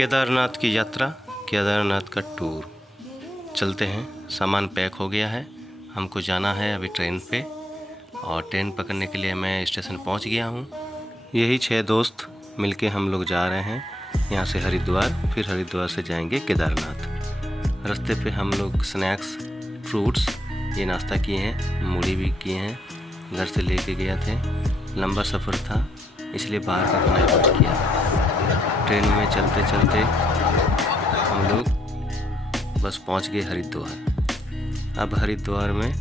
केदारनाथ की यात्रा, केदारनाथ का टूर। चलते हैं, सामान पैक हो गया है, हमको जाना है अभी ट्रेन पे, और ट्रेन पकड़ने के लिए मैं स्टेशन पहुंच गया हूं। यही 6 दोस्त मिलके हम लोग जा रहे हैं यहां से हरिद्वार, फिर हरिद्वार से जाएंगे केदारनाथ। रास्ते पे हम लोग स्नैक्स, फ्रूट्स, ये नाश्ता किए हैं, मूढ़ी भी किए हैं, घर से लेके गया थे। लंबा सफ़र था इसलिए बाहर का खाना अवॉइड किया। ट्रेन में चलते चलते हम लोग बस पहुंच गए हरिद्वार। अब हरिद्वार में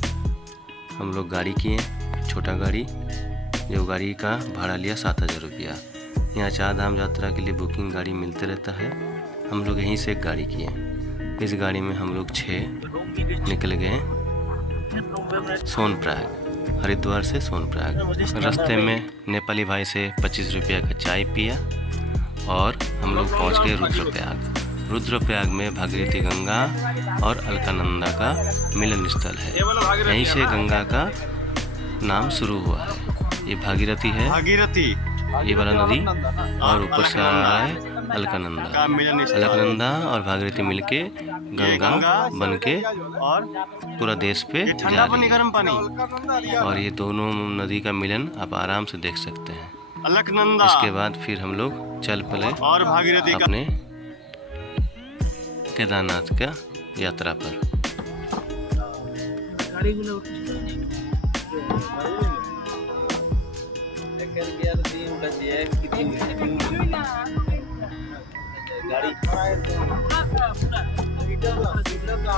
हम लोग गाड़ी किए, छोटा गाड़ी, जो गाड़ी का भाड़ा लिया 7,000 रुपया। यहाँ 4 धाम यात्रा के लिए बुकिंग गाड़ी मिलते रहता है। हम लोग यहीं से एक गाड़ी किए। इस गाड़ी में हम लोग 6 निकल गए सोनप्रयाग, हरिद्वार से सोनप्रयाग। रास्ते में नेपाली भाई से 25 रुपया का चाय पिया और हम लोग पहुंच गए रुद्रप्रयाग। रुद्रप्रयाग में भागीरथी गंगा और अलकानंदा का मिलन स्थल है। यहीं से गंगा का नाम शुरू हुआ है। ये भागीरथी है, ये वाला नदी, और ऊपर से आ रहा है अलकानंदा। अलकानंदा और भागीरथी मिलके गंगा बनके पूरा देश पे जा रही है। और ये दोनों नदी का मिलन आप आराम से देख सकते हैं। इसके बाद फिर हम लोग चल पड़े और भागीरथी अपने केदारनाथ का यात्रा पर।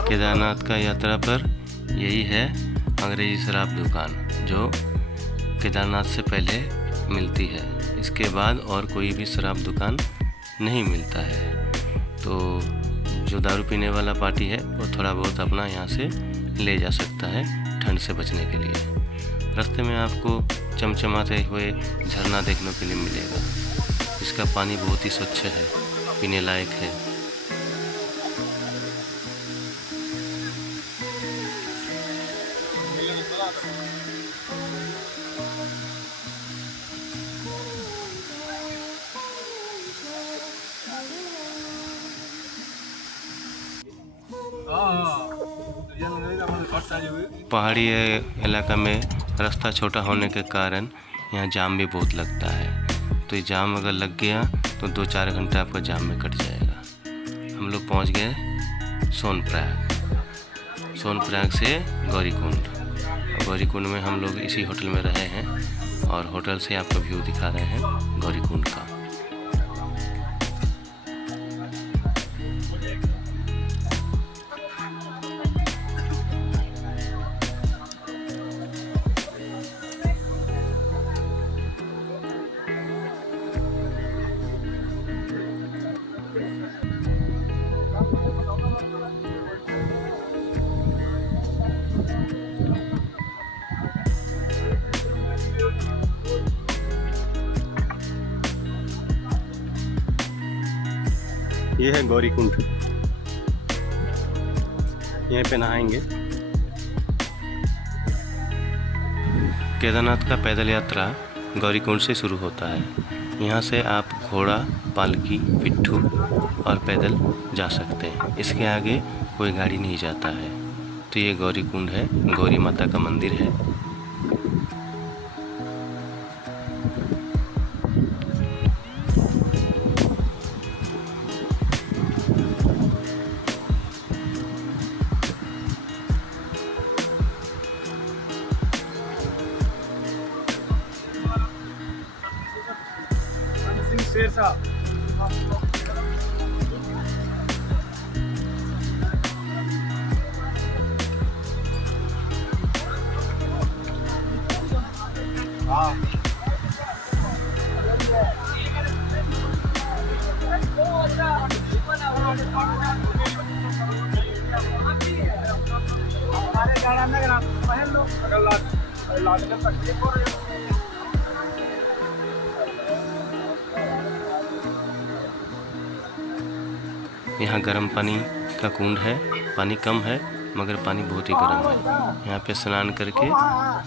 केदारनाथ का यात्रा पर यही है अंग्रेजी शराब दुकान, जो केदारनाथ से पहले मिलती है। इसके बाद और कोई भी शराब दुकान नहीं मिलता है। तो जो दारू पीने वाला पार्टी है वो थोड़ा बहुत अपना यहाँ से ले जा सकता है ठंड से बचने के लिए। रास्ते में आपको चमचमाते हुए झरना देखने के लिए मिलेगा। इसका पानी बहुत ही स्वच्छ है, पीने लायक है। पहाड़ी इलाका में रास्ता छोटा होने के कारण यहाँ जाम भी बहुत लगता है। तो ये जाम अगर लग गया तो 2-4 घंटा आपका जाम में कट जाएगा। हम लोग पहुँच गए सोनप्रयाग। सोनप्रयाग से गौरीकुंड। गौरीकुंड में हम लोग इसी होटल में रहे हैं और होटल से आपको व्यू दिखा रहे हैं गौरीकुंड का। ये है गौरीकुंड, यहीं पे नहाएंगे। केदारनाथ का पैदल यात्रा गौरीकुंड से शुरू होता है। यहाँ से आप घोड़ा, पालकी, पिट्ठू और पैदल जा सकते हैं। इसके आगे कोई गाड़ी नहीं जाता है। तो ये गौरीकुंड है, गौरी माता का मंदिर है। यहाँ गर्म पानी का कुंड है। पानी कम है मगर पानी बहुत ही गर्म है। यहाँ पे स्नान करके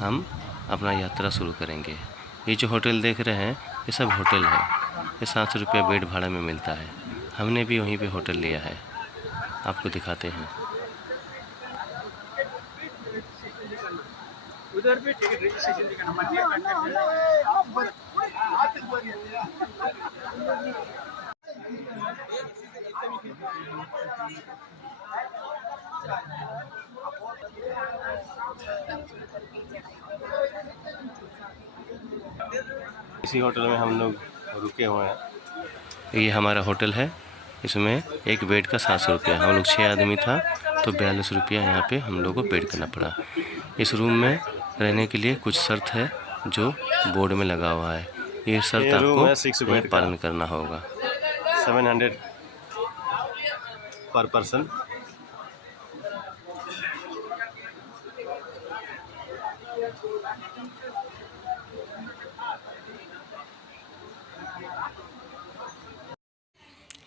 हम अपना यात्रा शुरू करेंगे। ये जो होटल देख रहे हैं ये सब होटल है। ये 700 रुपया बेड भाड़ा में मिलता है। हमने भी वहीं पे होटल लिया है, आपको दिखाते हैं। उधर भी टिकट रजिस्ट्रेशन दिखाना इसी होटल में हम लोग रुके हुए हैं। ये हमारा होटल है, इसमें एक बेड का 700 रुपया। हम लोग 6 आदमी था तो 42 रुपया यहाँ पे हम लोग को पेड करना पड़ा। इस रूम में रहने के लिए कुछ शर्त है जो बोर्ड में लगा हुआ है, ये शर्त आपको पालन करना होगा। 700 पर पर्सन।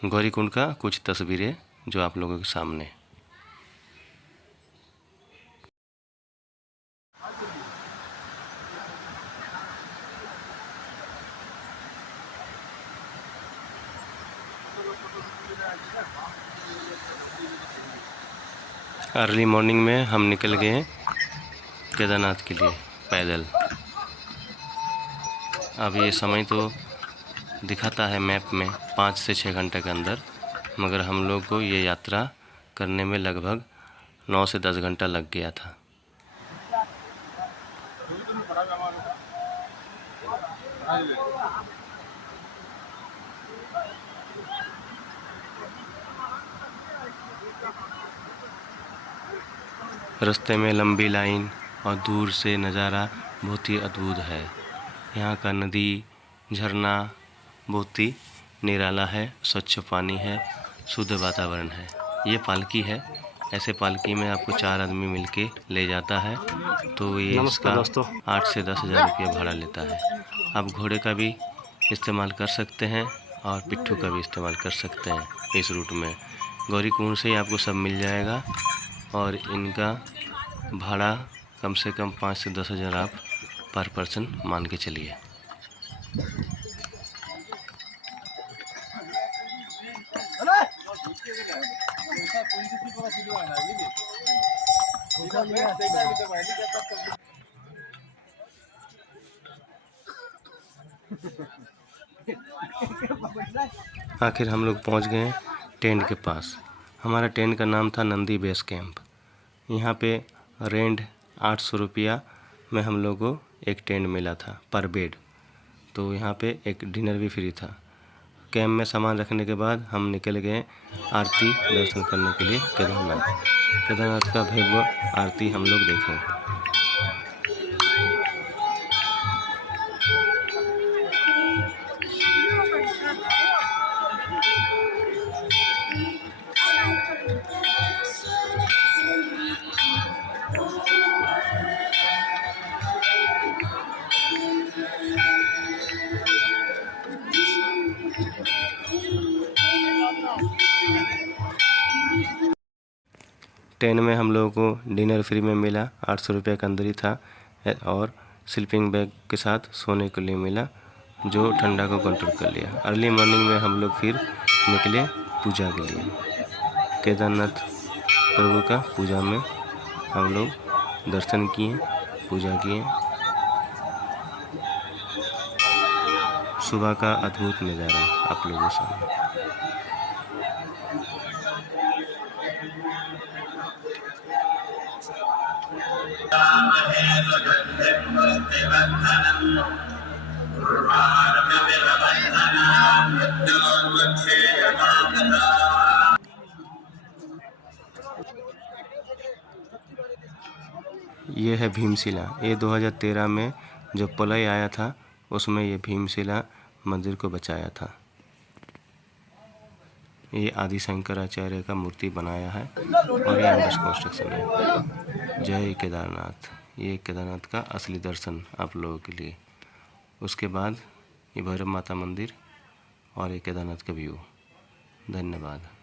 गौरीकुंड का कुछ तस्वीरें जो आप लोगों के सामने। अर्ली मॉर्निंग में हम निकल गए केदारनाथ के लिए पैदल। अब ये समय तो दिखाता है मैप में 5 से 6 घंटे के अंदर, मगर हम लोग को ये यात्रा करने में लगभग 9 से 10 घंटा लग गया था। रास्ते में लंबी लाइन और दूर से नज़ारा बहुत ही अद्भुत है। यहाँ का नदी, झरना बहुत ही निराला है, स्वच्छ पानी है, शुद्ध वातावरण है। ये पालकी है, ऐसे पालकी में आपको 4 आदमी मिलके ले जाता है तो ये इसका 8 से 10 हज़ार रुपये भाड़ा लेता है। आप घोड़े का भी इस्तेमाल कर सकते हैं और पिट्ठू का भी इस्तेमाल कर सकते हैं इस रूट में। गौरीकुंड से ही आपको सब मिल जाएगा और इनका भाड़ा कम से कम 5 से 10 हज़ार आप पर पर्सन मान के चलिए। आखिर हम लोग पहुंच गए टेंट के पास। हमारा टेंट का नाम था नंदी बेस कैंप। यहाँ पे रेंट 800 रुपया में हम लोग को एक टेंट मिला था पर बेड। तो यहाँ पे एक डिनर भी फ्री था। कैंप में सामान रखने के बाद हम निकल गए आरती दर्शन करने के लिए केदारनाथ का भव्य आरती हम लोग देखें। ट्रेन में हम लोगों को डिनर फ्री में मिला, 800 रुपये के अंदर ही था और स्लीपिंग बैग के साथ सोने के लिए मिला जो ठंडा को कंट्रोल कर लिया। अर्ली मॉर्निंग में हम लोग फिर निकले पूजा के लिए। केदारनाथ प्रभु का पूजा में हम लोग दर्शन किए, पूजा किए। सुबह का अद्भुत नज़ारा आप लोगों के सामने। ये है भीमशिला। ये 2013 में जब प्रलय आया था उसमें ये भीमशिला मंदिर को बचाया था। ये आदि शंकराचार्य का मूर्ति बनाया है और ये अंडर कंस्ट्रक्शन है। जय केदारनाथ। ये केदारनाथ का असली दर्शन आप लोगों के लिए। उसके बाद ये भैरव माता मंदिर और ये केदारनाथ का व्यू। धन्यवाद।